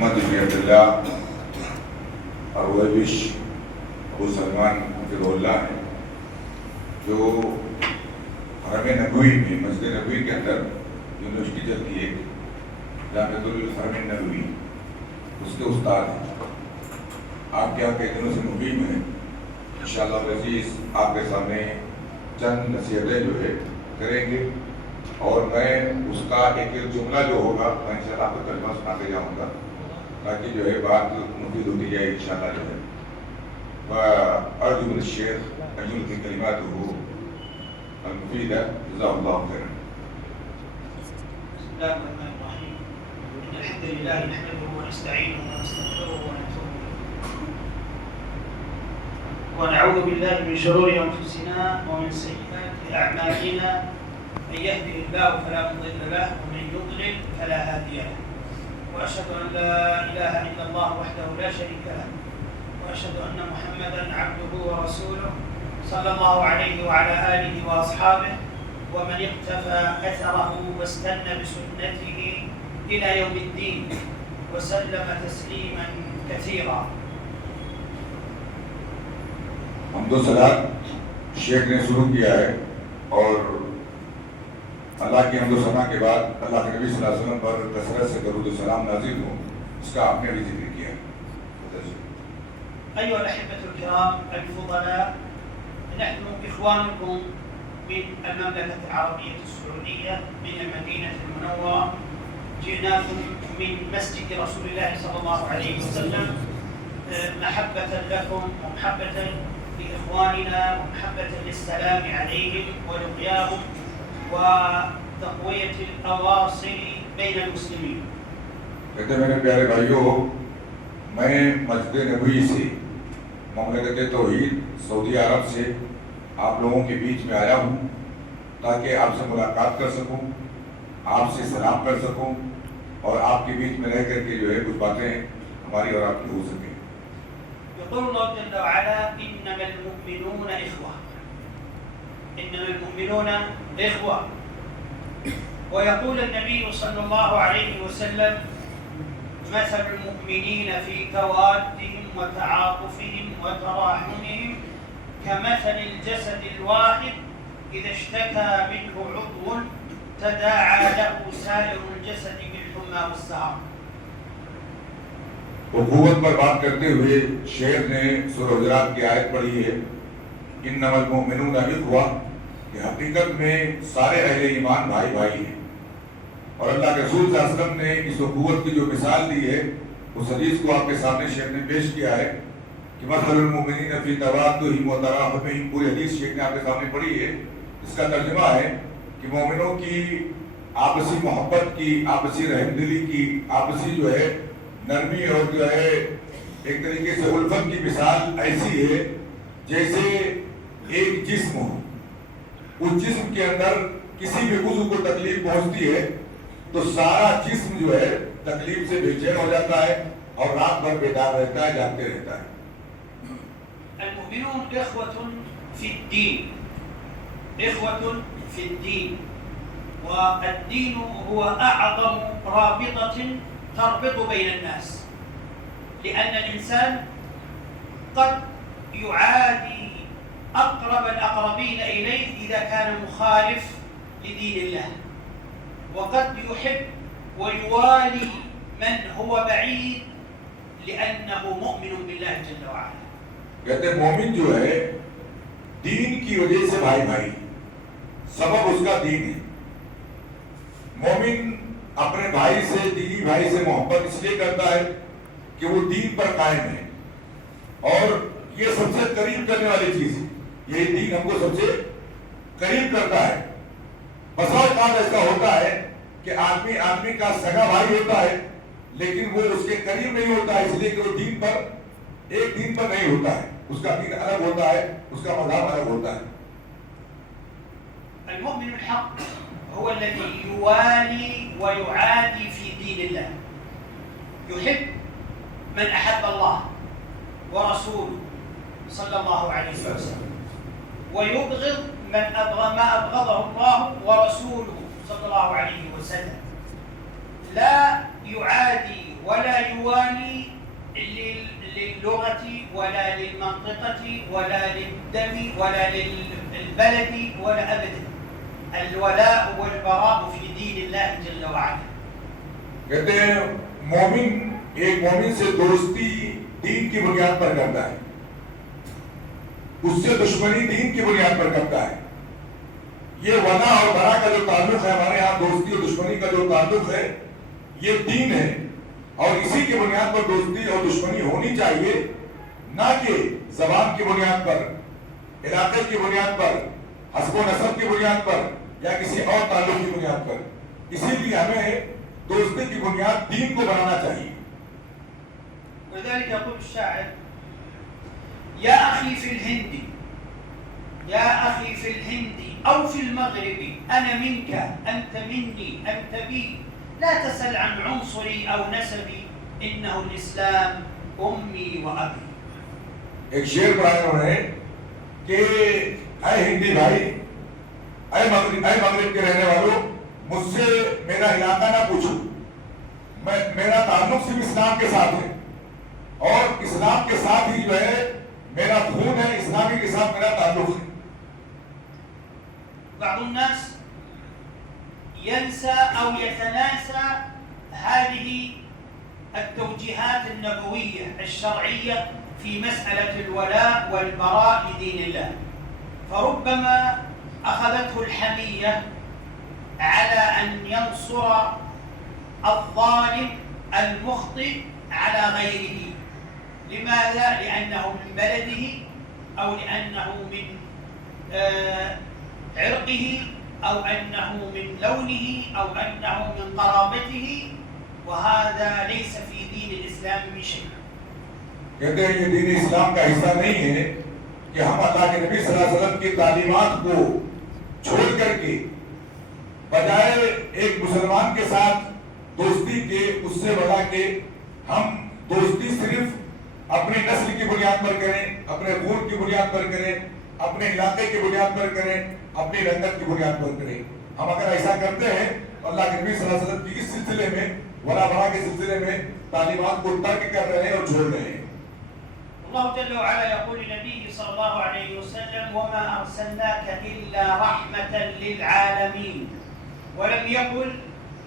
मोहम्मद इब्न अब्दुल्लाह अरवैबिश अबू सलमान हफिज़हुल्लाह हैं, जो हरम नबवी में मस्जिद नबवी के अंदर यूनिवर्सिटी चलती है जामिअतुल हरम नबवी, उसके उस्ताद हैं। आपके यहाँ कई दिनों से मुकीम है। इंशाअल्लाह अज़ीज़ आपके सामने चंद नसीहतें जो है करेंगे और मैं उसका एक जुमला जो होगा मैं इंशाअल्लाह आपको तर्जुमा सुना के जाऊँगा ताकि जो है बात मुफीद होती जाए इंशाअल्लाह जो है। अर्जु मिन शेख अजुल की कलिमातुहु अल-मुफीदा जज़ाहुल्लाहु खैरन। बिस्मिल्लाहिर्रहमानिर्रहीम। इन्नल हम्दलिल्लाहि नहमदुहु व नस्तईनुहु व नस्तगफिरुहु व नतूबु इलैह व नऊज़ु बिल्लाहि मिन शुरूरि अंफुसिना व मिन सय्यिआति अअमालिना। من يهده الله فلا مضل له ومن يضلل فلا هادي له واشهد ان لا اله الا الله وحده لا شريك له واشهد ان محمدا عبده ورسوله صلى الله عليه وعلى اله واصحابه ومن اقتفى اثره واستنى بسنته الى يوم الدين وسلم تسليما كثيرا. हमदो सलात शेख ने शुरू किया है और अल्लाह की हमदो सना के बाद अल्लाह के नबी सल्लल्लाहु अलैहि वसल्लम पर कसरत से दरूद सलाम नाज़िल हो, इसका आपने भी जिक्र किया। أيها الأحبة الكرام الفضلاء، نحن إخوانكم من المملكة العربية السعودية من المدينة المنورة، جئناكم من مسجد رسول الله صلى الله عليه وسلم محبة لكم ومحبة لإخواننا ومحبة للسلام عليهم ولقياهم وتقوية الأواصر بين المسلمين. कहते मेरे प्यारे भाइयों, मैं मस्जिद नबवी से ममलकत तौहीद सऊदी अरब से आप लोगों के बीच में आया हूँ ताकि आपसे मुलाकात कर सकूँ, आपसे सलाम कर सकूँ और आपके बीच में रह करके जो है कुछ बातें हमारी और आपकी हो सकें। يقول الله جل وعلا إنما المؤمنون إخوة، إنما المؤمنون إخوة. ويقول النبي صلى الله عليه وسلم مثل المؤمنين في توادهم وتعاطفهم وتراحمهم كمثل الجسد الواحد إذا اشتكى منه عضو تداعى له سائر الجسد بالحمى والسهر. उखुवत पर बात करते हुए शेख ने सूरह हुजरात की आयत पढ़ी है, इन्नमल मुमिनूना इख्वा, कि हकीकत में सारे अहले ईमान भाई भाई हैं। और अल्लाह के रसूल सल्लल्लाहु अलैहि वसल्लम ने इस उखुवत की जो मिसाल दी है उस हदीस को आपके सामने शेख ने पेश किया है कि मसलुल मुमिनीन फी तवाद्दुहिम व तराहुमिहिम, पूरी हदीस शेख ने आपके सामने पढ़ी है। इसका तर्जुमा है कि मोमिनों की आपसी मोहब्बत की, आपसी रहमदिली की, आपसी जो है नरमी और जो है एक तरीके से उल्फत की मिसाल ऐसी है जैसे एक जिस्म हो, उस जिस्म के अंदर किसी भी उज़्व को तकलीफ पहुंचती है तो सारा जिस्म जो है तकलीफ से बेचैन हो जाता है और रात भर बेदार रहता है, जागते रहता है। المؤمنون إخوة في الدين، إخوة في الدين، والدين هو أعظم رابطة تربط بين الناس، لأن الإنسان قد يعادي أقرب الأقربين إليه إذا كان مخالف لدين الله، وقد يحب ويوالي من هو بعيد لأنه مؤمن بالله جل وعلا. कहते मोमिन जो है दीन की वजह से भाई भाई, सबब उसका दीन है। मोमिन अपने भाई से, दीनी भाई से मोहब्बत इसलिए करता है कि वो दीन पर कायम है और ये सबसे करीब करने वाली चीज है। ये दीन हमको सबसे करीब करता है। बसा औकात ऐसा होता है कि आदमी आदमी का सगा भाई होता है लेकिन वो उसके करीब नहीं होता है, इसलिए कि वो दीन पर एक दीन पर नहीं होता है, उसका दीन अलग होता है, उसका मज़हब अलग होता है। المؤمن الحق هو الذي يوالي ويعادي في دين الله، يحب من أحب الله ورسوله صلى الله عليه وسلم، ويبغض من ما أبغضه الله ورسوله صلى الله عليه وسلم. لا يعادي ولا يوالي للغة ولا للمنطقة ولا للدم ولا للبلد ولا أبدا. الولاء والبراء في دين الله جل وعلا. कहते हैं मोमिन एक मोमिन से दोस्ती दीन की बुनियाद पर करता है, उससे दुश्मनी दीन की बुनियाद पर करता है। ये वला और बरा का जो ताल्लुक है, हमारे यहाँ दोस्ती और दुश्मनी का जो ताल्लुक है, ये दीन है और इसी की बुनियाद पर दोस्ती और दुश्मनी होनी चाहिए, ना कि जबान की बुनियाद पर, इलाके की बुनियाद पर, हस्बो नसब की बुनियाद पर या किसी और ताल्लुक की बुनियाद पर। इसीलिए हमें दोस्ती की बुनियाद दीन को बनाना चाहिए। ولذلك يقول الشاعر: يا أخي في الهند، يا أخي في الهند أو في المغرب، أنا منك أنت مني أنت بي، لا تسأل عن عنصري أو نسبي، إنه الإسلام أمي وأبي. एक शेर पढ़ाया उन्होंने कि ऐ हिंदी भाई, ऐ मगरिब के रहने वालों, मुझसे मेरा इलाका ना पूछो, मेरा ताल्लुक सिर्फ इस्लाम के साथ है और इस्लाम के साथ ही जो है मेरा खून है, इस्लामी के साथ मेरा ताल्लुक है। بعض الناس ينسى أو يتناسى هذه التوجيهات النبوية الشرعية في مسألة الولاء والبراء لدين الله، فربما أخذته الحمية على أن ينصر الظالم المخطئ على غيره. لماذا؟ لأنه من بلده أو لأنه من عرقه أو أنه من لونه أو أنه من قرابته، وهذا ليس في دين الإسلام بشيء. कहते हैं ये दीन इस्लाम का हिस्सा नहीं है कि हम अल्लाह के नबी सल्लल्लाहु अलैहि वसल्लम की तालीमात को छोड़ करके बजाय एक मुसलमान के साथ दोस्ती के, उससे बढ़ा के हम दोस्ती सिर्फ अपनी नस्ल की बुनियाद पर करें, अपने खून की बुनियाद पर करें, अपने इलाके की बुनियाद पर करें, अपनी रंगत की बुनियाद पर करें। हम अगर ऐसा करते हैं तो अल्लाह के नबी सल्लल्लाहु अलैहि वसल्लम की इस सिलसिले में, वला बरा के सिलसिले में तालीमात को तर्क कर रहे हैं और छोड़ रहे हैं। الله جل وعلا يقول لنبيه صلى الله عليه وسلم: وما أرسلناك إلا رحمة للعالمين، ولم يقل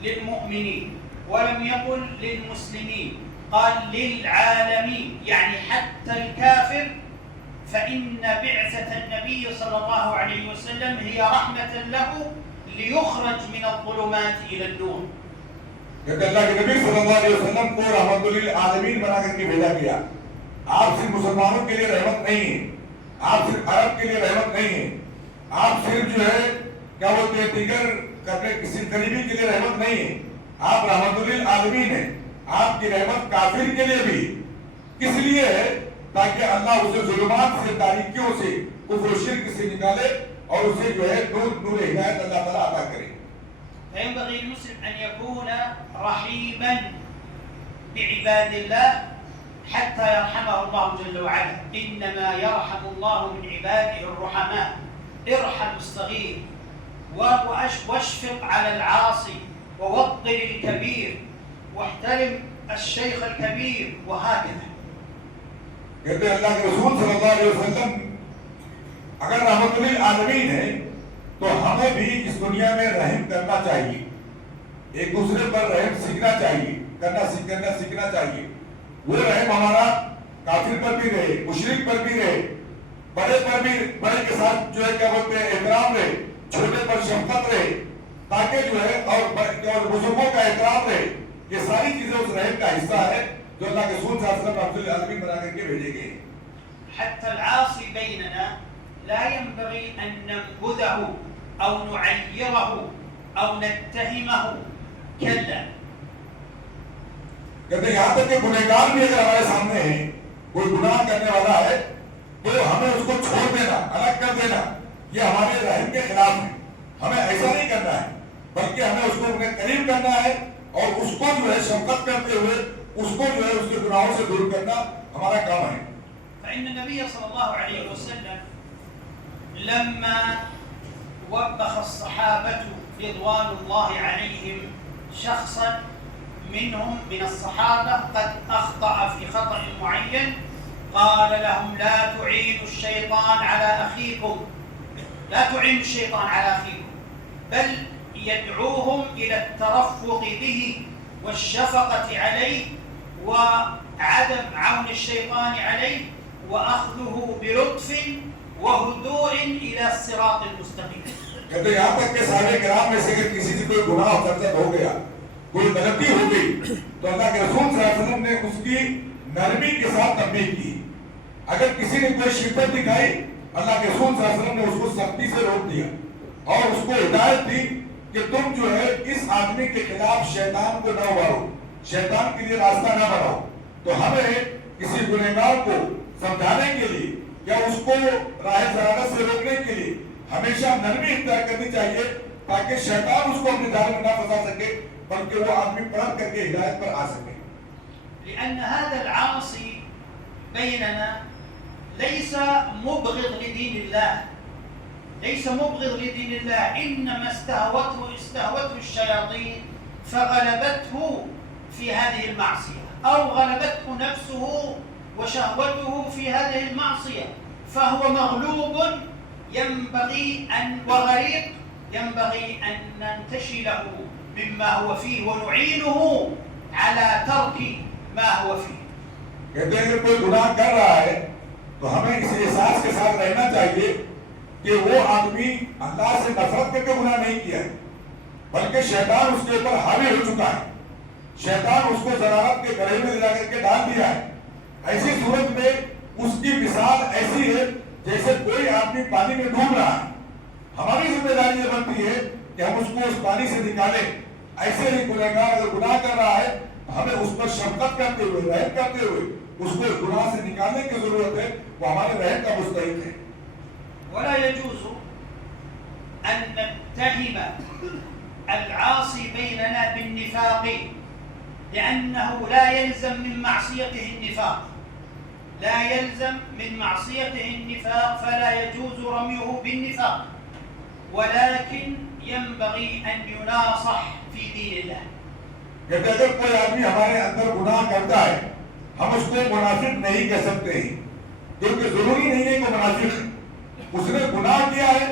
للمؤمنين ولم يقل للمسلمين، قال للعالمين، يعني حتى الكافر فإن بعثة النبي صلى الله عليه وسلم هي رحمة له ليخرج من الظلمات إلى النور. कहते अल्लाह के नबी सल्लल्लाहु अलैहि वसल्लम को रहमतुल लिल आलमीन बना करके भेजा गया। आप सिर्फ मुसलमानों के लिए रहमत नहीं है, आप सिर्फ अरब के लिए रहमत नहीं है, आप सिर्फ जो है क्या बोलते हैं दीगर कपड़े किसी गरीबी के लिए रहमत नहीं है, आप रहमतुल लिल आलमीन है। आपकी रहमत काफिर के लिए भी किस लिए है? ताकि अल्लाह उसे जुल्मात से, तारीकियों से, कुफ्र शिर्क से निकाले और उसे जो है नूर हिदायत अल्लाह ताला अता करे। فينبغي المسلم أن يكون رحيما بعباد الله حتى يرحمه الله جل وعلا. إنما يرحم الله من عباده الرحماء. ارحم الصغير واشفق على العاصي ووقر الكبير واحترم الشيخ الكبير وهكذا. कहते हैं अल्लाह के रसूल सल्लल्लाहु अलैहि वसल्लम अगर रहमतुल लिल आलमीन है तो हमें भी इस दुनिया में रहम करना चाहिए, एक दूसरे पर रहम सीखना चाहिए, करना सीखना चाहिए। वो रहम हमारा काफिर पर भी रहे, मुशरिक पर भी रहे, बड़े पर भी, बड़े के साथ जो है क्या बोलते हैं एहतराम रहे, छोटे पर शफकत रहे, ताकि जो है और बुजुर्गों का एहतराम रहे। ये सारी चीजें उस रहम का हिस्सा है जो अल्लाह के रसूल सल्लल्लाहु अलैहि वसल्लम रहमतुल लिल आलमीन बना करके भेजे गए। حتى العاصي بيننا لا ينبغي أن ننبذه أو نعيره أو نتهمه، كلا. कहते यहाँ तक कि गुनहगार भी अगर हमारे सामने है, कोई गुनाह करने वाला है, तो हमें उसको छोड़ देना, अलग कर देना, ये हमारे रहम के खिलाफ है। हमें ऐसा नहीं करना है, बल्कि हमें उसको अपने करीब करना है और उसको जो है शफकत करते हुए उसको जो है उसके गुनाहों से दूर करना हमारा काम है। فإن النبي صلى الله عليه وسلم لما وبخ الصحابة رضوان الله عليهم شخصا منهم من الصحابة قد أخطأ في خطأ معين قال لهم لا تعينوا الشيطان على أخيكم، لا تعينوا الشيطان على أخيكم، بل يدعوهم إلى الترفق به والشفقة عليه وعدم عون الشيطان عليه وأخذه بلطف وهدوء إلى الصراط المستقيم. कहते यहाँ तक के सारे ग्राम में से अगर किसी से कोई गुनाह सरजद हो गया, कोई गलती हो गई, तो अल्लाह के रसूल सल्लल्लाहु अलैहि वसल्लम ने उसकी नरमी के साथ तंबीह की। अगर किसी ने कोई शिद्दत दिखाई, अल्लाह के रसूल सल्लल्लाहु अलैहि वसल्लम ने उसको सख्ती से रोक दिया और उसको हिदायत दी कि तुम जो है इस आदमी के खिलाफ शैतान को न उभारो, शैतान के लिए रास्ता न बनाओ। तो हमें किसी गुनहगार को समझाने के लिए या उसको राह ज़लालत से रोकने के लिए हमेशा नरमी इख्तियार करनी चाहिए, ताकि शैतान उसको अपने जाल में न फंसा सके, बल्कि वो आदमी पलट करके हिदायत पर आ सके। لأن هذا العاصي بيننا ليس مبغض لدين الله، ليس مبغض لدين الله، إنما استهوته الشياطين فغلبته في هذه المعصية، أو غلبته نفسه وشهوته في هذه المعصية، فهو مغلوب ينبغي أن وغريق ينبغي أن ننتشله مما هو فيه ونعينه على ترك ما هو فيه. कहते हैं कि कोई गुनाह कर रहा है तो हमें इस एहसास के साथ रहना चाहिए कि वो आदमी अल्लाह से नफरत करके गुनाह नहीं किया है, बल्कि शैतान उसके ऊपर हावी हो चुका है, शैतान उसको ज़लालत के गड्ढे में ला करके डाल दिया है। ऐसी सूरत में उसकी मिसाल ऐसी है जैसे कोई आदमी पानी में डूब रहा है। हमारी जिम्मेदारी ये बनती है कि हम उसको उस पानी से निकालें। ऐसे ही गुनहगार अगर गुनाह कर रहा है, हमें उस पर शफकत करते हुए, रहम करते हुए उसको गुनाह से निकालने की जरूरत है। वो हमारे रहम का मुस्तहिक है। ولا يجوز أن نتهم العاصي بيننا بالنفاق، لأنه لا يلزم من معصيته النفاق، لا يلزم من معصيته النفاق، فلا يجوز رميه بالنفاق، ولكن ينبغي أن يناصح في دين الله. कहते अगर कोई आदमी हमारे अंदर गुनाह करता है, हम उसको मुनाफिक नहीं कह सकते हैं, क्योंकि जरूरी नहीं है कि मुनाफिक है। उसने गुनाह किया है,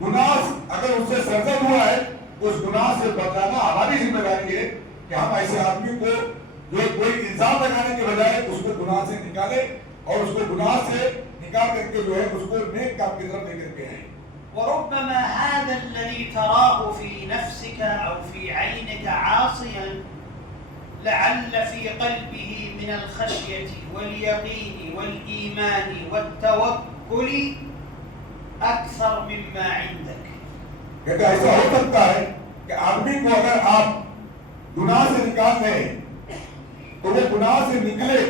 गुनाह अगर उससे सरजद हुआ है, उस गुनाह से बचाना हमारी जिम्मेदारी है कि हम ऐसे आदमी को जो कोई इल्जाम लगाने के बजाय उसको गुनाह से निकाले और उसको गुनाह से निकाल करके जो है उसको नेक काम की तरफ लेकर के आए। وربما هذا الذي تراه في نفسك أو في عينك عاصيا لعل في قلبه من الخشية واليقين والإيمان والتوكل أكثر مما عندك. कहते ऐसा हो सकता है कि आदमी को अगर आप गुनाह से निकाल दें तो वो गुनाह से निकले,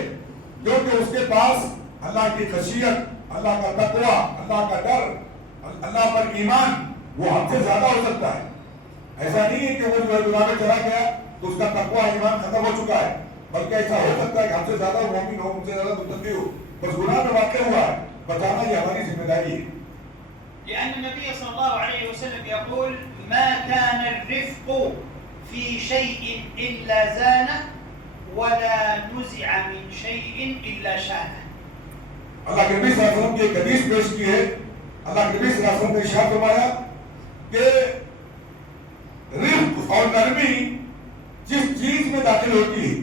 क्योंकि उसके पास अल्लाह की खशियत, अल्लाह का तकवा, अल्लाह का डर, अल्लाह पर ईमान वो हमसे ज्यादा हो सकता है। ऐसा नहीं है कि वो गुनाह में चला गया तो उसका तकवा ईमान खत्म हो चुका है, बल्कि ऐसा हो सकता है कि हमसे ज्यादा मोमिन हो, हमसे ज्यादा मुत्तकी हो, बस गुनाह में वाक़ हुआ है। बचाना ये हमारी जिम्मेदारी है। لأن النبي صلى الله عليه وسلم يقول ما كان الرفق في شيء إلا زانه ولا نزع من شيء إلا شانه. अल्लाह के नबी सल्लल्लाहु अलैहि वसल्लम की एक हदीस पेश की है। अल्लाह के नबी सल्लल्लाहु अलैहि वसल्लम ने इरशाद फरमाया कि रिफ्क और नरमी जिस चीज में दाखिल होती है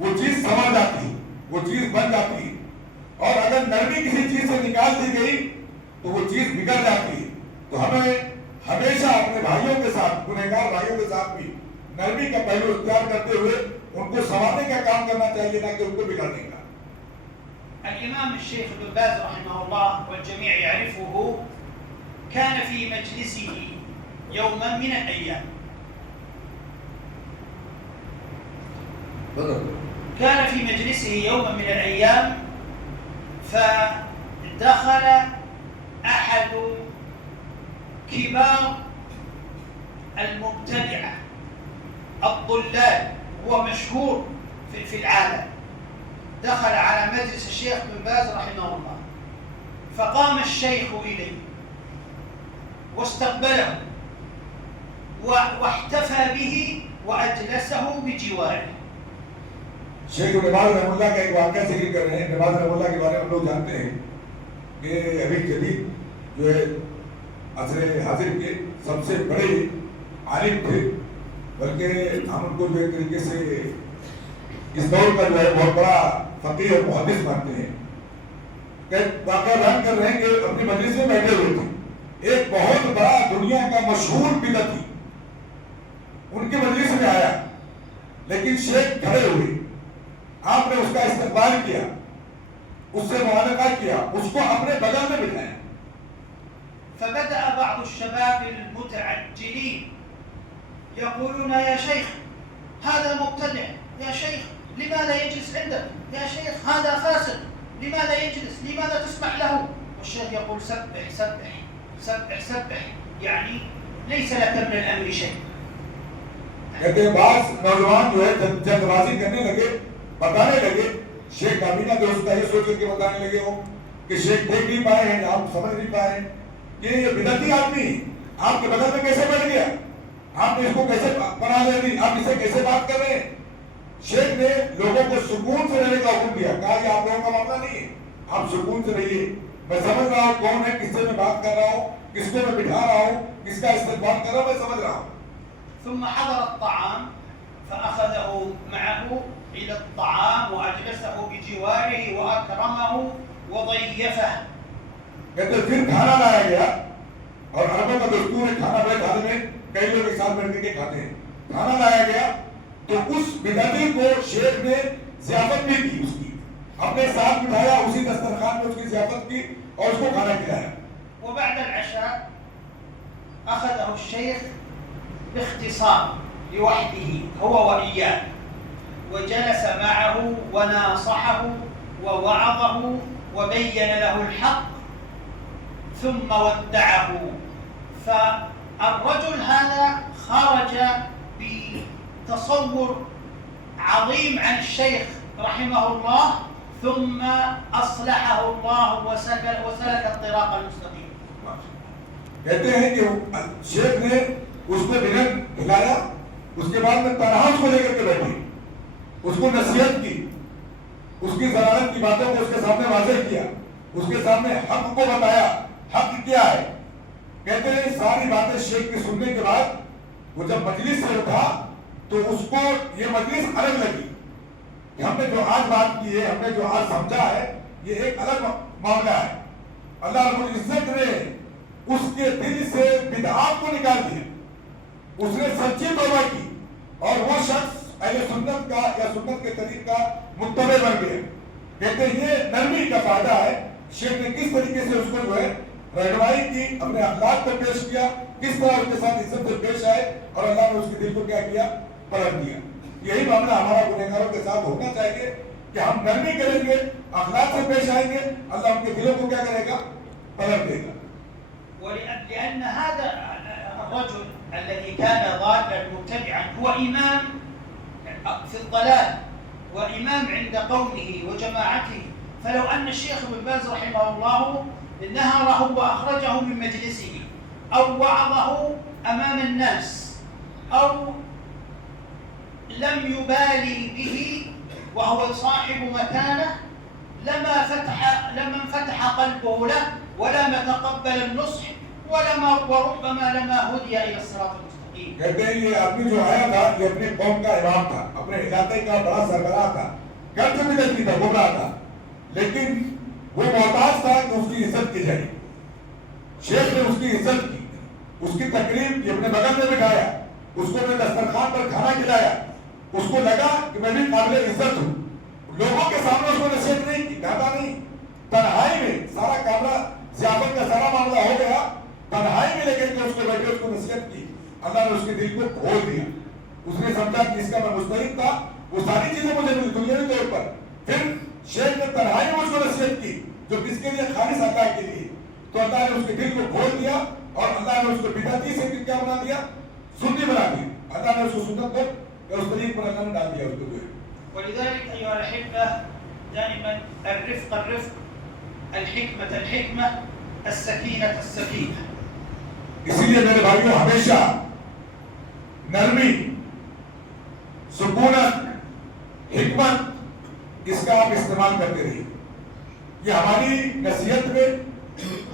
वो चीज संवर जाती है, वो चीज बन जाती है, और अगर नरमी किसी चीज से निकाल दी गई तो वो चीज बिगड़ जाती है। तो हमें हमेशा अपने भाइयों के साथ, गुनहगार भाइयों के साथ भी नरमी का पहलू इख्तियार करते हुए उनको संवारने का काम करना चाहिए, ना कि उनको बिगाड़ने का। الإمام الشيخ ابن باز رحمه الله والجميع يعرفه كان في مجلسه يوما من الأيام، كان في مجلسه يوما من الأيام فدخل أحد كبار المبتدعة الضلال، هو مشهور في العالم، دخل على مجلس الشيخ ابن باز رحمه الله، فقام الشيخ إليه واستقبله واحتفى به وأجلسه بجواره. शेख नवाज रहमुल्लाह का एक वाक़या जिक्र कर रहे हैं। नवाज रहमुल्लाह के बारे में हम लोग जानते हैं कि अभी जदीद जो है असर हाजिर के सबसे बड़े आलिम थे, बल्कि हम उनको जो एक तरीके से इस दौर का जो है बहुत बड़ा फकीह और मुहद्दिस मानते हैं। वाक़या बयान कर रहे हैं कि अपनी मजलिस में बैठे हुए थे, एक बहुत बड़ा दुनिया का मशहूर बिदअती उनके मजलिस में आया, लेकिन शेख खड़े हुए, आपने उसका इस्तकबाल किया, उससे मुआनका किया, उसको अपने बगल में बिठाया। فبدأ بعض الشباب المتعجلين يقولون يا شيخ هذا مبتدع، يا شيخ لماذا يجلس عندك، يا شيخ هذا فاسق، لماذا يجلس، لماذا تسمح له؟ والشيخ يقول سبح سبح سبح سبح، يعني ليس لك من الأمر شيء. कहते हैं बास नौजवान जो है जल्दबाजी करने लगे, बताने लगे, शेख काबीना दोस्त का ये सोच करके बताने लगे हो कि शेख देख नहीं पाए हैं, आप समझ नहीं पाए कि ये बिदअती आदमी आपके बगल में कैसे बैठ गया, आपने इसको कैसे पनाह दे दी, आप इसे कैसे बात कर रहे हैं। शेख ने लोगों को सुकून से रहने का हुक्म दिया, कहा कि आप लोगों का मामला नहीं है, आप सुकून से रहिए, मैं समझ रहा हूँ कौन है, किससे मैं बात कर रहा हूँ, किसको मैं बिठा रहा हूँ, किसका इस्तेमाल कर रहा हूँ, मैं समझ रहा हूँ। ثم حضر الطعام فأخذه معه إلى الطعام وأجلسه بجواره وأكرمه وضيفه. कहते फिर खाना लाया गया, और अरबों का दस्तूर है खाना बड़े खाने में कई लोग एक साथ बैठ के खाते हैं। खाना लाया गया तो उस बिदअती को शेख ने ज़ियाफत भी की, उसकी अपने साथ बिठाया, उसी दस्तरखान में उसकी ज़ियाफत की और उसको खाना खिलाया। وبعد العشاء أخذه الشيخ باختصار لوحده هو وإياه، وجلس معه وناصحه ووعظه وبين له الحق ثم ودعه. فالرجل هذا خرج بتصور عظيم عن الشيخ رحمه الله، ثم أصلحه الله وسلك الطريق المستقيم. कहते हैं कि शेख ने उसको बिना खिलाया, उसके बाद में तनहा उसको लेकर के बैठे, उसको नसीहत की, उसकी ज़लालत की बातों को उसके सामने वाज़ेह किया, उसके सामने हक को बताया, हक क्या है। कहते हैं सारी बातें शेख के सुनने के बाद वो जब मजलिस से उठा तो उसको ये मजलिस अलग लगी कि हमने जो आज बात की है, हमने जो आज समझा है, ये एक अलग मामला है। अल्लाह रब्बुल इज्जत ने उसके दिल से बिदअत को निकाल दिया, उसने सच्ची तौबा की और वो शख्स अहले सुन्नत का या सुन्नत के तरीक़ का मुत्तबे बन गया। कहते हैं ये नरमी का फायदा है। शेख ने किस तरीके से उसको जो है रहनुमाई की, अपने अखलाक को पेश किया, किस तरह उसके साथ इज्जत से पेश आए, और अल्लाह ने उसके दिल को क्या किया, पलट दिया। यही मामला हमारा गुनहगारों के साथ होना चाहिए कि हम नरमी करेंगे, अखलाक से पेश आएंगे, अल्लाह उनके दिलों को क्या करेगा, पलट देगा। لأن هذا الرجل الذي كان ضالا مبتدعا هو إمام في الضلال وإمام عند قومه وجماعته، فلو أن الشيخ ابن باز رحمه الله نهره وأخرجه من مجلسه أو وعظه أمام الناس أو لم يبالي به وهو صاحب مكانه لما انفتح قلبه له ولما تقبل النصح وربما لما هدي إلى الصراط المستقيم. कहते हैं ये आदमी जो आया था ये अपने कौम का इमाम था, अपने इलाके का बड़ा सरबराह था, कर्ज भी नहीं था, गुमराह था, लेकिन वो मोहताज था कि उसकी इज्जत की जाए। शेख ने उसकी इज्जत की, उसकी तकरीब की, अपने बगल में बिठाया, उसको मैं दस्तरखान पर खाना खिलाया, उसको लगा कि मैं भी काबिल इज्जत हूँ। लोगों के सामने उसको नसीहत नहीं की, कहता नहीं, तन्हाई में सारा कामला ज़ियाफत का सारा मामला हो गया, तन्हाई में लेकर के उसको बैठे उसको नसीहत की, अल्लाह ने उसके दिल को खोल दिया। उसने समझा कि इसका मैं मुस्तहिक था, वो सारी चीजें मुझे मिली दुनियावी तौर पर। फिर शेख ने तन्हाई में उसको नसीहत की जो किसके लिए, खालिस अल्लाह के लिए, तो अल्लाह ने उसके दिल को खोल दिया और अल्लाह ने उसको बिदअती से क्या बना दिया, सुन्नी बना दिया। अल्लाह ने उसको सुन्नत पर उस तरीके पर अल्लाह ने डाल दिया उसको। ولذلك أيها الأحبة دائما الرفق الرفق، الحكمة الحكمة، السكينة السكينة. इसीलिए मेरे भाइयों हमेशा नरमी इसका आप इस्तेमाल करते रहिए। ये हमारी नसीहत में,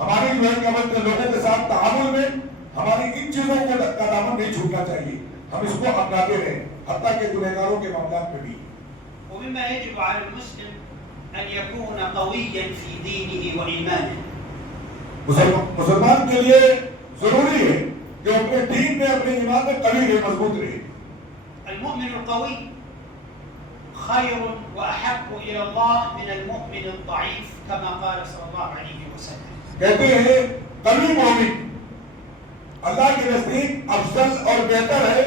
हमारी जो है क्या बोलते हैं लोगों के साथ तामुल में हमारी इन चीजों को का दामन नहीं छूटना चाहिए, हम इसको अपनाते रहे, हत्ता के गुनहगारों के मामला में भी। ومما يجب على المسلم أن يكون قويا في دينه وإيمانه. मुसलमान के लिए जरूरी है कि अपने दीन में, अपने ईमान में कभी रहे, मजबूत रहे। المؤمن القوي خير وأحب إلى الله من المؤمن الضعيف كما قال صلى الله عليه وسلم. कहते हैं कवी मोमिन अल्लाह के नजदीक अफजल और बेहतर है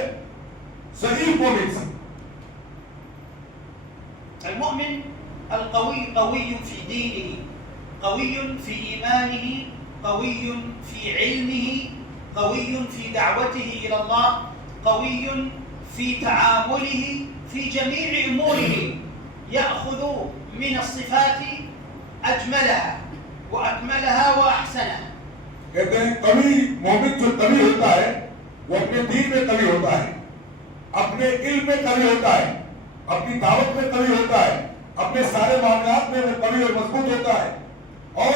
सही मोमिन से। المؤمن القوي قوي في دينه، قوي في إيمانه، قوي في علمه، قوي في دعوته إلى الله، قوي في تعامله في جميع أموره، يأخذ من الصفات أجملها وأكملها وأحسنها. कहते हैं कवि मोमिन जो कवि होता है वो अपने दीन में कवि होता है, अपने इल्म में कवि होता है, अपनी दावत में कवि होता है, अपने सारे मामलात में वो कवि और मजबूत होता है, और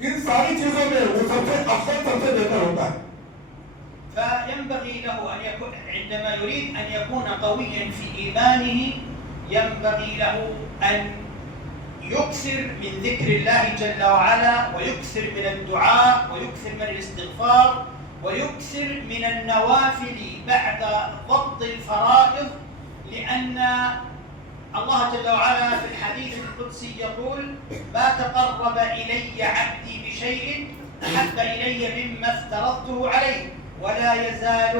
इन सारी चीजों में वो सबसे अफजल, सबसे बेहतर होता है। فينبغي له أن يكون عندما يريد أن يكون قويا في إيمانه ينبغي له أن يكثر من ذكر الله جل وعلا، ويكثر من الدعاء، ويكثر من الاستغفار، ويكثر من النوافل بعد ضبط الفرائض، لأن الله جل وعلا في الحديث القدسي يقول: ما تقرب إلي عبدي بشيء أحب إلي مما افترضته عليه، ولا يزال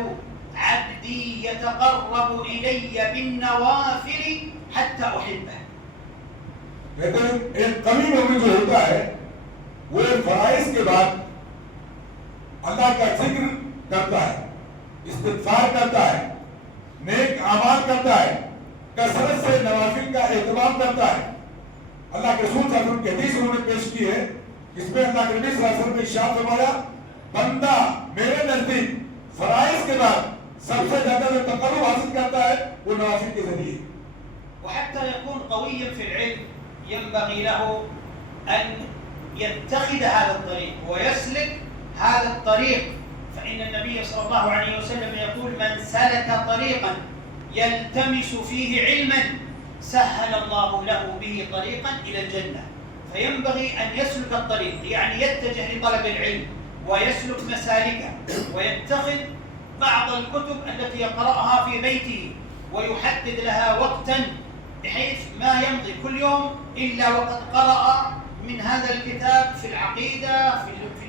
عبدي يتقرب إلي بالنوافل حتى أحبه. कहते हैं एक कवि मोमिन जो होता है वो फराइज के बाद अल्लाह का जिक्र करता है, इस्तिग़फ़ार करता है, नेक अमाल करता है, कसरत से नवाफिल का एहतमाम करता है। अल्लाह के रसूल सल्लल्लाहु अलैहि वसल्लम की हदीस उन्होंने पेश की है, इसमें अल्लाह के नबी सल्लल्लाहु अलैहि वसल्लम ने इरशाद फरमाया, बंदा मेरे नजदीक फराइज के बाद सबसे ज्यादा जो तकर्रुब हासिल करता है वो नवाफिल के जरिए। وحتى يكون قويا في العلم ينبغي له أن يتخذ هذا الطريق ويسلك هذا الطريق، فإن النبي صلى الله عليه وسلم يقول: من سلك طريقا يلتمس فيه علما سهل الله له به طريقا إلى الجنة. فينبغي أن يسلك الطريق، يعني يتجه لطلب العلم ويسلك مسالكه، ويتخذ بعض الكتب التي يقرأها في بيته ويحدد لها وقتا بحيث ما يمضي كل يوم إلا وقد قرأ من هذا الكتاب في العقيدة،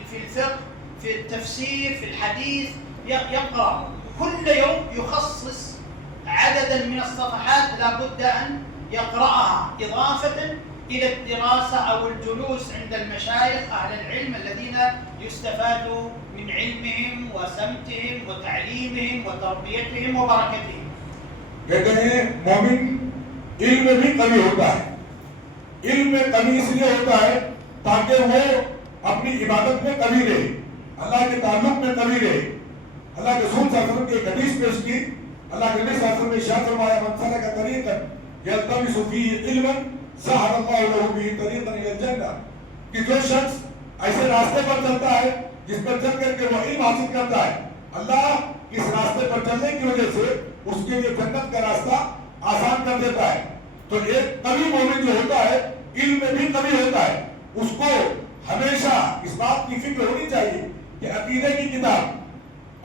في الفقه، في التفسير، في الحديث، يقرأ كل يوم، يخصص عددا من الصفحات لا بد أن يقرأها إضافة إلى الدراسة أو الجلوس عند المشايخ أهل العلم الذين يستفاد من علمهم وسمتهم وتعليمهم وتربيتهم وبركتهم. कहते हैं मोमिन इल्म में भी कवि होता है। इल्म में कवि इसलिए होता है ताकि वो अपनी इबादत में कवि रहे, अल्लाह के ताल्लुक में कवि रहे। अल्लाह के रसूल सल्लल्लाहु अलैहि वसल्लम की एक हदीस पेश की, अल्लाह के नबी सल्लल्लाहु अलैहि वसल्लम ने इरशाद फरमाया, मन सलका तरीक़न यल्तमिसु फीही इल्मन सहल अल्लाहु लहु बिही तरीक़न इलल जन्नह, कि जो शख्स ऐसे रास्ते पर चलता है जिस पर चल करके वो इल्म हासिल करता है, अल्लाह इस रास्ते पर चलने की वजह से उसके लिए जन्नत का रास्ता आसान कर देता है। तो एक कवि मोमिन जो होता है इल्म में भी कवि होता है, उसको हमेशा इस बात की फिक्र होनी चाहिए कि अकीदे की किताब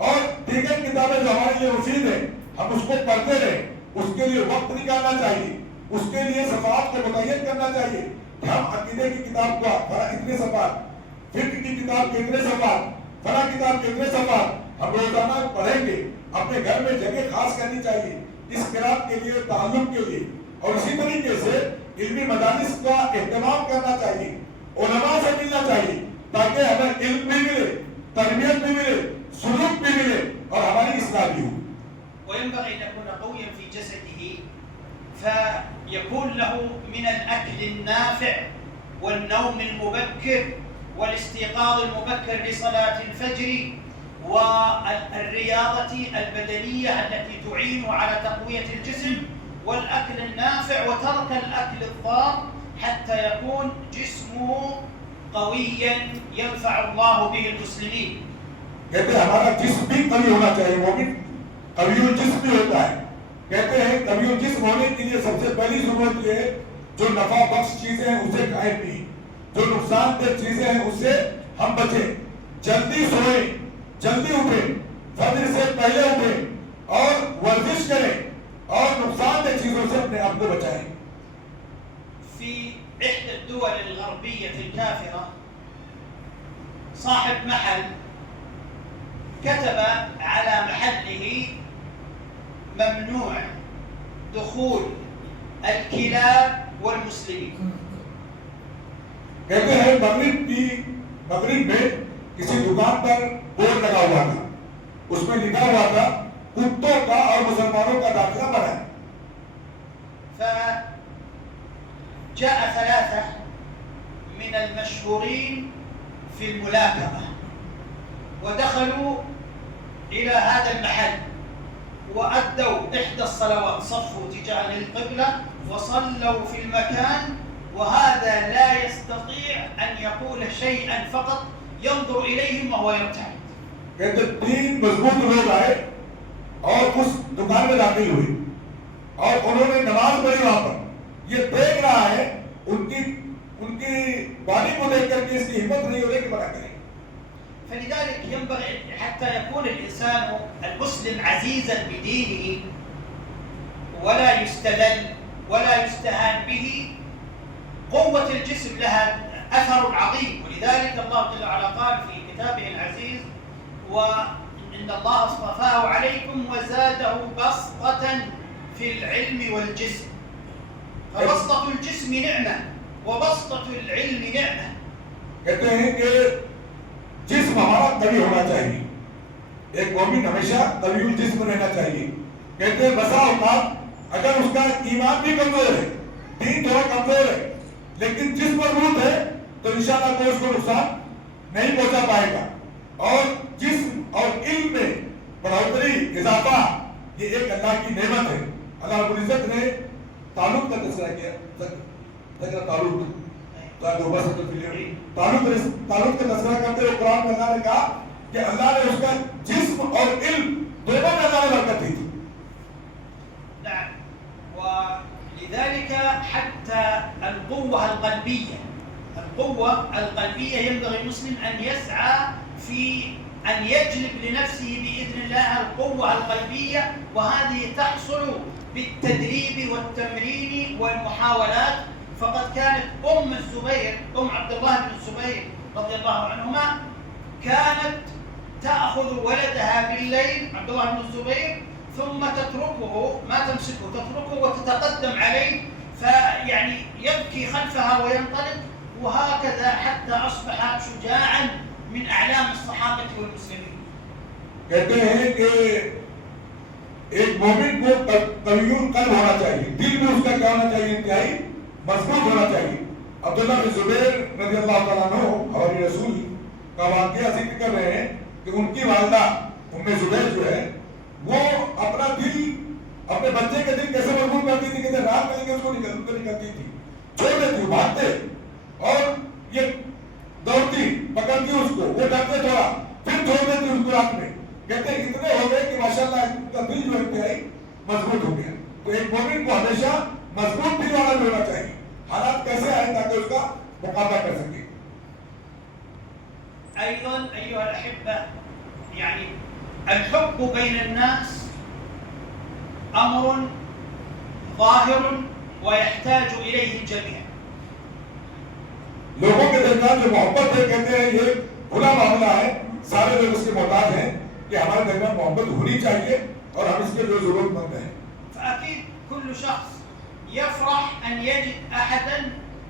और दीगर किताबें जो हमारे लिए मुफीद है हम उसको पढ़ते रहे, उसके लिए वक्त निकालना चाहिए, उसके लिए सफ़ात को मुतय्यन करना चाहिए कि हम अकीदे की किताब का इतने सफ़ात, फिक्र की किताब के इतने सफ़ात, फला किताब के इतने सफ़ात हम रोजाना पढ़ेंगे। अपने घर में जगह खास करनी चाहिए इस किताब के लिए, ताल्लुक के लिए, और इसी तरीके से इल्मी मदारिस का एहतमाम करना चाहिए, उलमा से मिलना चाहिए ताकि हमें इल्म भी मिले, तरबियत भी मिले, सुलूक भी मिले और हमारी इस्लाह भी हो। وينبغي أن يكون قويا في جسده، فيكون له من الأكل النافع والنوم المبكر والاستيقاظ المبكر لصلاة الفجر والرياضة البدنية التي تعين على تقوية الجسم والأكل النافع وترك الأكل الضار حتى يكون جسمه قويا ينفع الله به المسلمين. कहते हैं हमारा जिस्म भी कवि होना चाहिए, मोमिन कवियुल जिस्म भी होता है। कहते हैं कवियुल जिस्म होने के लिए सबसे पहली जरूरत ये है जो नफा बख्श चीजें हैं उसे खाएं पिए, जो नुकसानदेह चीजें हैं उससे हम बचे, जल्दी सोए, जल्दी उठे, फजर से पहले उठे और वर्जिश करें और नुकसानदेह चीजों से अपने आप को बचाएं। في إحدى الدول الغربية الكافرة صاحب محل كتب على محله ممنوع دخول الكلاب والمسلمين. कहते हैं मगरिब में किसी दुकान पर बोर्ड लगा हुआ था, उसमें लिखा हुआ था कुत्तों का और मुसलमानों का दाखिला मना है। فجاء ثلاثة من المشهورين في الملاكمة ودخلوا إلى هذا المحل وأدوا إحدى الصلوات، صفوا تجاه القبلة وصلوا في المكان، وهذا لا يستطيع أن يقول شيئا فقط ينظر إليهم وهو يرتعد. कहते तीन मजबूत लोग आए और उस दुकान में दाखिल हुए और उन्होंने नमाज पढ़ी वहां पर। ये देख रहा है, उनकी बानी को देख करके इसकी हिम्मत नहीं हो रही कि मना करें। فلذلك ينبغي حتى يكون الإنسان المسلم عزيزا بدينه ولا يستذل ولا يستهان به. قوة الجسم لها أثر عظيم، ولذلك الله جل وعلا قال في كتابه العزيز: وإن الله اصطفاه عليكم وزاده بسطة في العلم والجسم. فبسطة الجسم نعمة وبسطة العلم نعمة. कहते हैं कि जिस्म हमारा कवि होना चाहिए, एक मोमिन हमेशा कवियुल जिस्म रहना चाहिए। कहते हैं बसा औकात अगर उसका ईमान भी कमजोर है, दीन थोड़ा कमजोर है, लेकिन जिस्म मजबूत है तो इंशाअल्लाह कोई उसको नुकसान नहीं पहुंचा पाएगा। और जिस्म और इल्म में बढ़ोतरी इजाफा ये एक अल्लाह की नेमत है। अल्लाह रब्बुल इज्जत ने तालुक का तस्करा किया, तालुक का तस्करा करते हुए कुरान में अल्लाह ने कहा कि अल्लाह ने उसका जिस्म और इल्म दोनों में अल्लाह ने बरकत दी थी। ولذلك حتى القوة القلبية ينبغي المسلم أن يسعى في أن يجلب لنفسه بإذن الله القوة القلبية، وهذه تحصل بالتدريب والتمرين والمحاولات. فقد كانت أم عبد الله بن الزبير رضي الله عنهما كانت تأخذ ولدها بالليل عبد الله بن الزبير ثم تتركه، ما تمسكه، تتركه وتتقدم عليه فيعني يبكي خلفها وينطلق، وهكذا حتى أصبح شجاعا من أعلام الصحابة والمسلمين. कहते हैं कि एक मोमिन को कवियुल कल्ब होना चाहिए, दिल में उसका क्या होना चाहिए, इंतहाई मजबूत होना चाहिए। अब्दुल्ला बिन जुबैर रज़ियल्लाहु तआला अन्हु हमारे रसूल का वाक़या जिक्र कर रहे हैं कि उनकी वालिदा उम्मे जुबैर जो है वो अपना दिल, अपने बच्चे का दिल कैसे मजबूत करती थी, कहते रात में उसको निकलती थी, छोड़ देती, भागते और ये दौड़ती, पकड़ती उसको, वो डरते थोड़ा, फिर छोड़ देती उसको रात में। कहते इतने हो गए कि माशाल्लाह उनका दिल जो इंतहाई मजबूत हो गया। तो एक मोमिन को हमेशा मजबूत दिल वाला भी होना चाहिए, हालात कैसे आए ताकि उसका मुकाबला कर सके। أيضا أيها الأحبة، يعني الحب بين الناس أمر ظاهر ويحتاج إليه الجميع. लोगों के दरमियान जो मोहब्बत है, कहते हैं ये खुला मामला है, सारे लोग इसके मोहताज हैं कि हमारे दरमियान मोहब्बत होनी चाहिए और हम इसके जो जरूरतमंद हैं। فأكيد كل شخص يفرح أن يجد أحدا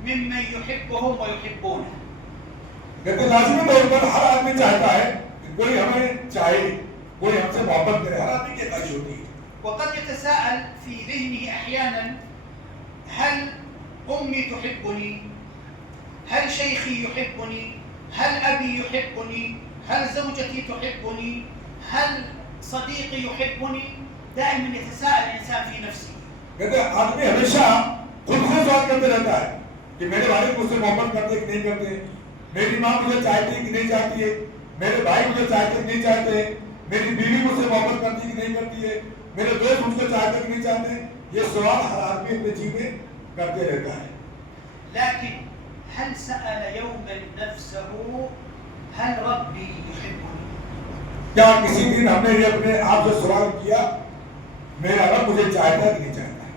ممن يحبهم ويحبونه. कहते लाज़िमी तौर पर हर आदमी चाहता है कि कोई हमें चाहे, कोई हमसे मोहब्बत करे, हर आदमी की ख्वाहिश होती है। وقد يتساءل في ذهنه أحيانا: هل أمي تحبني؟ هل شيخي يحبني؟ هل أبي يحبني؟ هل زوجتي تحبني؟ هل صديقي يحبني؟ دائما يتساءل الإنسان في نفسه. कहते हैं आदमी हमेशा खुद से सवाल करते रहता है कि मेरे वालिद मुझसे मोहब्बत करते कि नहीं करते, मेरी माँ मुझे चाहती कि नहीं चाहती है, मेरे भाई मुझे चाहते कि नहीं चाहते, मेरी बीवी मुझसे मोहब्बत करती कि नहीं करती है, मेरे दोस्त मुझसे चाहते कि नहीं चाहते। ये सवाल हर आदमी अपने जीवन में करते रहता है। लेकिन هل سأل يوما نفسه هل ربي يحبني؟ क्या किसी दिन हमने ये अपने आप से सवाल किया मेरा रब मुझे चाहता है कि नहीं चाहता है?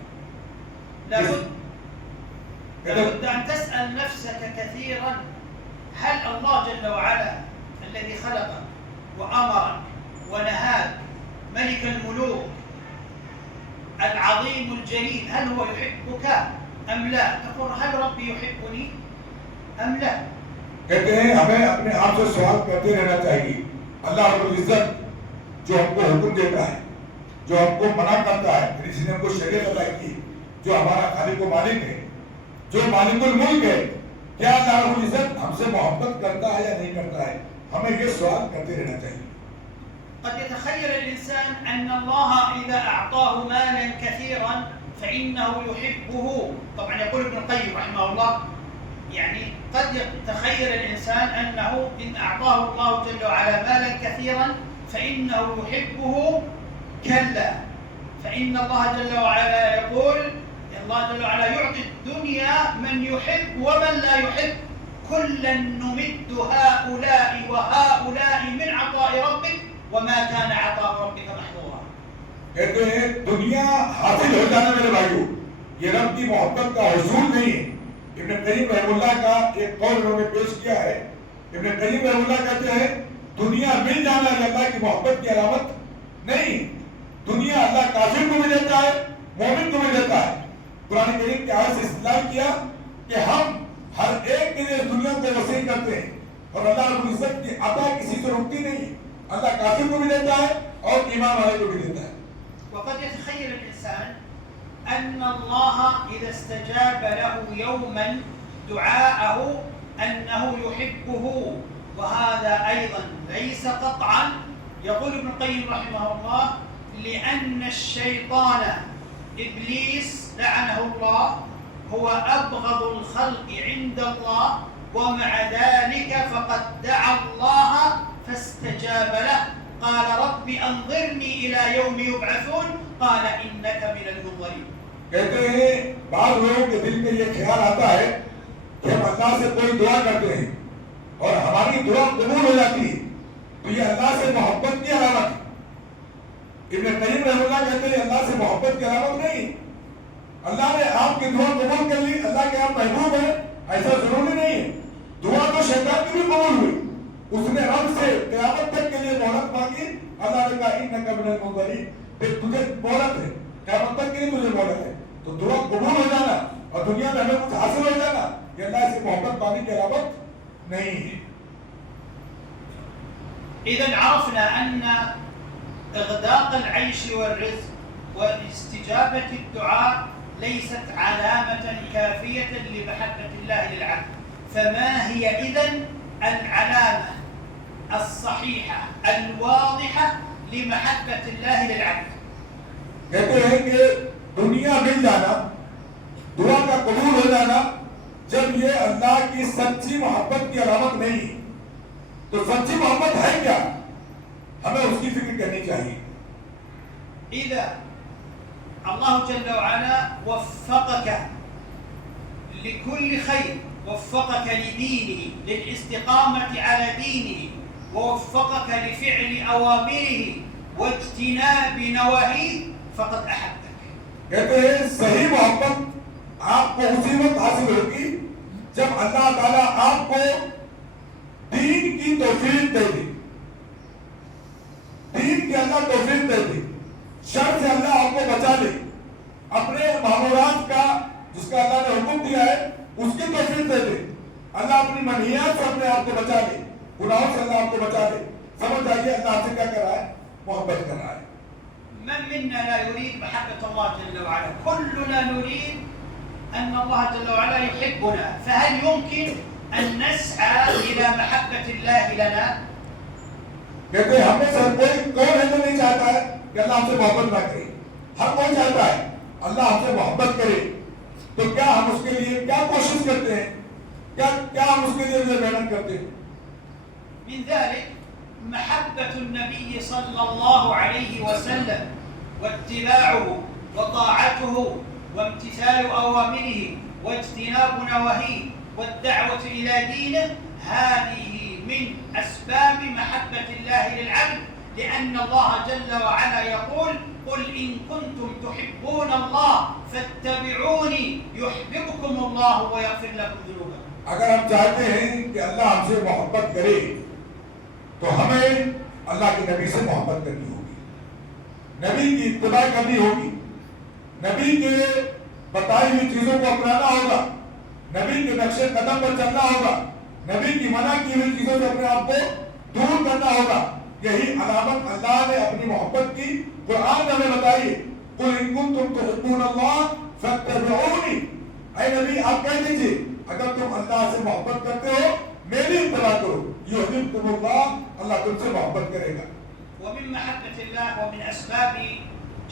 لابد أن تسأل نفسك كثيرا هل الله جل وعلا الذي خلقك وأمرك ونهاك ملك الملوك العظيم الجليل هل هو يحبك أم لا؟ تقول هل ربي يحبني أم لا؟ कहते हैं हमें अपने आप से सवाल करते रहना चाहिए। अल्लाह रब्बुल इज्जत जो हमको हुक्म देता है, जो हमको मना करता है, जिसने हमको शरीयत अदा की, जो हमारा खालिक व मालिक है, जो मालिकुल मुल्क है, क्या अल्लाह रब्बुल इज्जत हमसे मोहब्बत करता है या नहीं करता है? हमें ये सवाल करते रहना चाहिए। قد يتخيل الإنسان أن الله إذا أعطاه مالا كثيرا فإنه يحبه. طبعا يقول ابن القيم رحمه الله يعني قد يتخيل الإنسان أنه إن أعطاه الله جل وعلا مالا كثيرا فإنه يحبه. كلا، فإن الله جل وعلا يقول الله جل وعلا يعطي الدنيا من يحب ومن لا يحب كلا نمد هؤلاء وهؤلاء من عطاء ربك وما كان عطاء ربك محظورا. कहते हैं दुनिया हासिल हो जाना मेरे भाइयों ये रब की मोहब्बत का हुसूल नहीं है। इब्न कय्यिम रहमतुल्लाह का एक कौल उन्होंने पेश किया है। इब्न कय्यिम रहमतुल्लाह कहते हैं दुनिया मिल जाना अल्लाह की मोहब्बत की अलामत नहीं। दुनिया अल्लाह काफिर को भी देता है, मोमिन को भी देता है। कुरान करीम की आयत से इस्तेमाल किया कि हम हर एक के लिए दुनिया को वसील करते हैं और अल्लाह रब्बुल इज्जत की अता किसी से रुकती नहीं है। अल्लाह काफिर को भी देता है और ईमान वाले को भी देता है। وقد يتخيل الإنسان أن الله إذا استجاب له يوما دعاءه أنه يحبه وهذا أيضا ليس قطعا. يقول ابن القيم رحمه الله لأن الشيطان إبليس لعنه الله هو أبغض الخلق عند الله ومع ذلك فقد دعا الله فاستجاب له قال رب أنظرني إلى يوم يبعثون قال إنك من المنظرين. कहते हैं बाद लोगों के दिल में ये ख्याल आता है कि हम अल्लाह से कोई दुआ करते हैं और हमारी दुआ कबूल हो जाती है तो ये अल्लाह से मोहब्बत की अलामत है। इब्न कय्यिम रहमतुल्लाह कहते हैं अल्लाह से मोहब्बत की अलामत नहीं। अल्लाह ने आपकी दुआ कबूल कर ली, अल्लाह के आप महबूब हैं, ऐसा जरूरी नहीं है। दुआ तो शैतान की भी कबूल हुई, उसने रब से क़यामत तक के लिए मोहलत मांगी। अल्लाह ने कहा इन्नका मिनल मुनज़रीन, तुझे मोहलत है, क़यामत तक के लिए तुझे मोहलत है। तो दुआ कबूल हो जाना और दुनिया में हमें कुछ हासिल हो जाना ये अल्लाह से मोहब्बत पाने की अलामत नहीं है। إذا عرفنا أن إغداق العيش والرزق واستجابة الدعاء ليست علامة كافية لمحبة الله للعبد. فما هي إذن العلامة الصحيحة الواضحة لمحبة الله للعبد؟ कहते हैं कि दुनिया मिल जाना, दुआ का कबूल हो जाना जब ये अल्लाह की सच्ची मोहब्बत की अलामत नहीं। तो सच्ची मोहब्बत है क्या, हमें उसकी फिक्र करनी चाहिए। إذا الله جل وعلا وفقك لكل خير، وفقك لدينه للاستقامة على دينه ووفقك لفعل أوامره واجتناب نواهيه فقد أحبك. कहते हैं सही मोहब्बत आपको उसी वक्त हासिल होगी जब अल्लाह ताला आपको दीन की तौफीक दे दे, दीन की अल्लाह तौफीक दे दे, शर से अल्लाह आपको बचा ले, अपने मामूरात का जिसका अल्लाह ने हुक्म दिया है उसकी तौफीक दे दे, अल्लाह अपनी मनहियात से अपने आप को बचा ले, गुनाहों से अल्लाह आपको बचा ले। समझ जाइए अल्लाह से क्या कर रहा है, मोहब्बत कर रहा है। من منا لا يريد محبة الله جل وعلا؟ كلنا نريد أن الله جل وعلا يحبنا. فهل يمكن أن نسعى إلى محبة الله لنا؟ कहते हैं हमें से कोई कौन है जो नहीं चाहता है कि अल्लाह हमसे मोहब्बत ना करे। हर कोई चाहता है अल्लाह हमसे मोहब्बत करे तो क्या हम उसके लिए क्या कोशिश करते हैं, क्या हम उसके लिए मेहनत करते हैं। من ذلك محبة النبي صلى الله عليه وسلم واتباعه وطاعته وامتثال أوامره واجتناب نواهيه والدعوة إلى دينه، هذه من أسباب محبة الله للعبد، لأن الله جل وعلا يقول: قل إن كنتم تحبون الله فاتبعوني يحببكم الله ويغفر لكم ذنوبكم. अगर हम चाहते हैं कि अल्लाह हमसे मोहब्बत करे तो हमें अल्लाह के नबी से मोहब्बत करनी होगी, नबी की इत्तिबा करनी होगी, नबी के बताई हुई चीजों को अपनाना होगा, नबी के नक्शे कदम पर चलना होगा, नबी की मना की हुई चीजों से अपने आप को दूर करना होगा। यही अलामत अल्लाह ने अपनी मोहब्बत की कुरान में हमें बताई है। कुल इन कुंतुम तुहिब्बून अल्लाह फत्तबिऊनी, ऐ नबी आप कह दीजिए अगर तुम अल्लाह से मोहब्बत करते हो मेरी इत्तिबा करो, युहिब्बुकुमुल्लाह, अल्लाह तुमसे मोहब्बत करेगा। ومن محبة الله ومن أسباب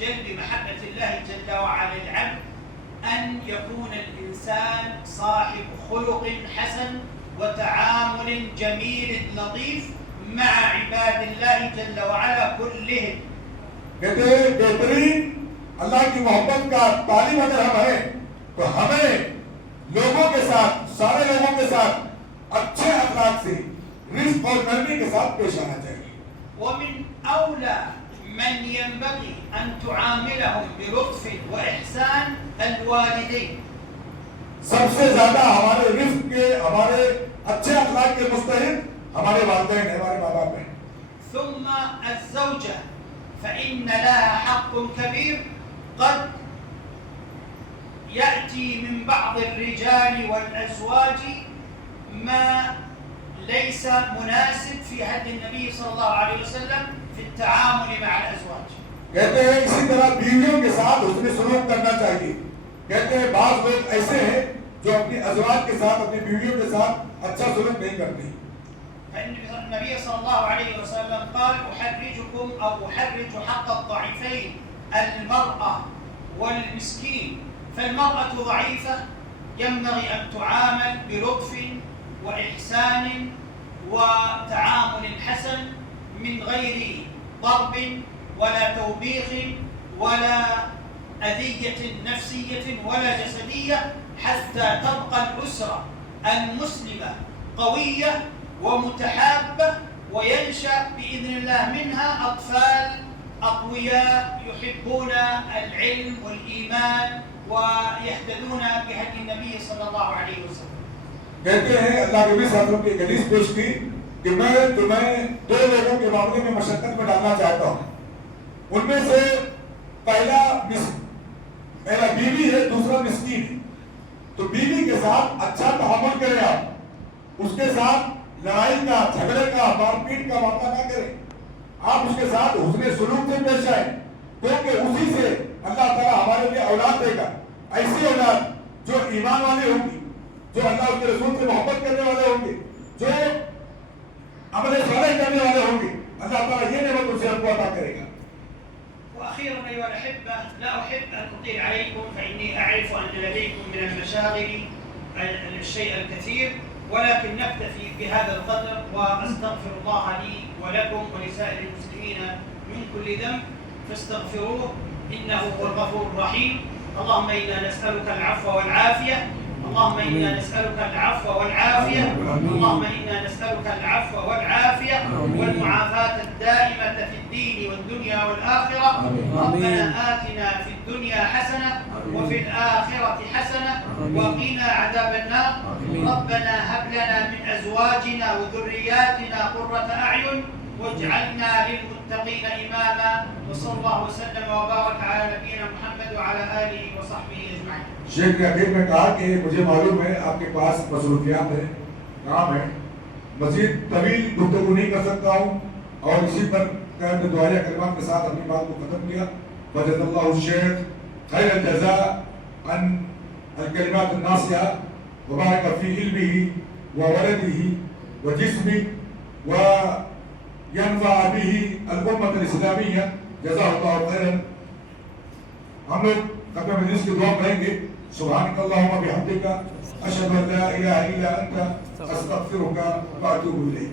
جلب محبة الله جل وعلا للعبد أن يكون الإنسان صاحب خلق حسن وتعامل جميل لطيف مع عباد الله جل وعلا كلهم. कहते बेहतरीन अल्लाह की मोहब्बत का तालीम अगर हम है तो हमें लोगों के साथ, सारे लोगों के साथ अच्छे अखलाक से, रिस्क और नरमी के साथ पेश आना चाहिए। ومن أولى من ينبغي أن تعاملهم بلطف وإحسان الوالدين. सबसे ज्यादा हमारे रिस्क के, हमारे अच्छे अखलाक के मुस्तहिक हमारे वालिदैन हैं, हमारे माँ बाप हैं। ثم الزوجة فإن لها حق كبير قد يأتي من بعض الرجال والأزواج ما ليس مناسب في هدي النبي صلى الله عليه وسلم في التعامل مع الأزواج. कहते हैं इसी तरह बीवियों के साथ उसने सलूक करना चाहिए। कहते हैं बात लोग ऐसे हैं जो अपनी अज़वाज के साथ, अपनी बीवियों के साथ अच्छा सलूक नहीं करते। النبي صلى الله عليه وسلم قال: أحرجكم أو أحرج حق الضعيفين المرأة والمسكين. فالمرأة ضعيفة ينبغي أن تعامل بلطف وإحسان وتعامل حسن من غير ضرب ولا توبيخ ولا أذية نفسية ولا جسدية، حتى تبقى الأسرة المسلمة قوية ومتحابة وينشأ بإذن الله منها أطفال أقوياء يحبون العلم والإيمان ويهتدون بهدي النبي صلى الله عليه وسلم. कहते हैं अल्लाह के नबी सल्लल्लाहु अलैहि वसल्लम की एक हदीस पेश की कि मैं तुम्हें दो लोगों के मामले में मशक्कत में डालना चाहता हूँ। उनमें से पहला बीवी है, दूसरा मिस्कीन है। तो बीवी के साथ अच्छा तआमुल करें आप, उसके साथ लड़ाई का, झगड़े का, मारपीट का मामला ना करें। आप उसके साथ हुस्ने सुलूक से पेश आए, क्योंकि उसी से अल्लाह ताला हमारे लिए औलाद देगा। ऐसी औलाद जो ईमान वाले होंगी, जो अल्लाह के रसूल से मोहब्बत करने वाले होंगे, जो अमल सालेह करने वाले होंगे, अल्लाह ताला ये नेमत उनसे हमको अता करेगा। وأخيرا أيها الأحبة، لا أحب أن أطيل عليكم فإني أعرف أن لديكم من المشاغل الشيء الكثير، ولكن نكتفي بهذا القدر وأستغفر الله لي ولكم ولسائر المسلمين من كل ذنب فاستغفروه إنه هو الغفور الرحيم. اللهم إنا نسألك العفو والعافية، اللهم إنا نسألك العفو والعافية، اللهم إنا نسألك العفو والعافية والمعافاة الدائمة في الدين والدنيا والآخرة. ربنا آتنا في الدنيا حسنة وفي الآخرة حسنة وقنا عذاب النار. ربنا هب لنا من أزواجنا وذرياتنا قرة أعين واجعلنا للمتقين إماما. وصلى الله وسلم وبارك على نبينا محمد وعلى آله वसहबिही अजमाइन। शेख ने आखिर में कहा कि मुझे मालूम है आपके पास मसरूफियात है, काम है, मजीद तवील गुफ्तगू नहीं कर सकता हूँ, और इसी पर दुआया कलमात के साथ अपनी बात को खत्म किया। वजज़ाल्लाहु शेख खैर जज़ा अन अल-कलिमात अन-नासिया व बारक फी इल्मिही व वलदिही व जिस्मिही व यनफ़अ बिही अल-उम्मत अल-इस्लामिय्या। जज़ाहुल्लाहु खैरन। हम लोग खत्म मजलिस की दुआ पढ़ेंगे। सुभानकल्लाहुम्मा बिहम्दिका अशहदु अन ला इलाहा इल्ला अंता अस्तगफिरुका व अतूबु इलैक।